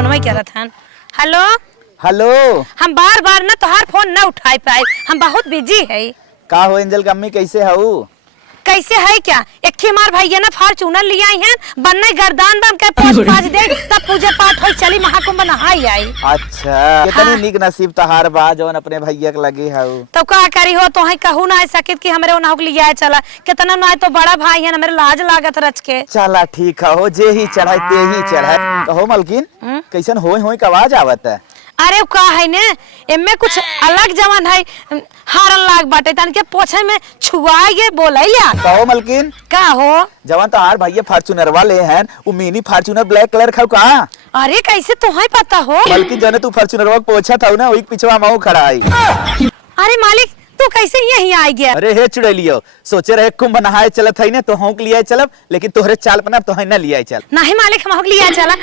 Phone में करत हन। Hello hello. हम बार बार ना तोहार फोन ना उठाई पाए, हम बहुत बिजी है। का हो एंजल की अम्मी, कैसे हऊ? कैसे है क्या? एक थी मार भैया ना फॉर्च्यूनर ले आई हैं, बनने गर्दान बन के पोछ पाछ दे तब पूजा पाठ होई, चली महाकुंभ नहाई आई। अच्छा, कितनी हाँ। निक नसीब तहार बा जवन अपने भैया के लगे हऊ। तो का करी हो, तो है कहू ना सकित कि हमरे ओना के लिए चला, कितना ना तो बड़ा भाई है, हमरे लाज लागत रच के। चला ठीक है, हो जे ही चढ़ाई ते ही चढ़ाई। कहो मलकिन, कैसन होई का आवाज आवत है? अरे का है ने, एमे कुछ अलग जवन है, हारन लाग बाटे तन के पोछे में छुआए बोलैया। कहो मलकिन, का हो? जवन तहार भैया फॉर्च्यूनर वाले हैं, वो मिनी फॉर्च्यूनर ब्लैक कलर खाऊ का? अरे कैसे तुम्हें पता हो? मलकिन जने तू फॉर्च्यूनर वक्त पोछा था ना, वही पिछवा माऊ खड़ा आई। अरे मालिक तू कैसे यहीं आ गया? अरे हे चुड़ैलियो, सोचे रहे कुंभ नहाए चलत है ने तो होंक लिया चलब, लेकिन तोहरे चाल पर ना तो है ना लिया चल। नहीं मालिक हम लिया चला।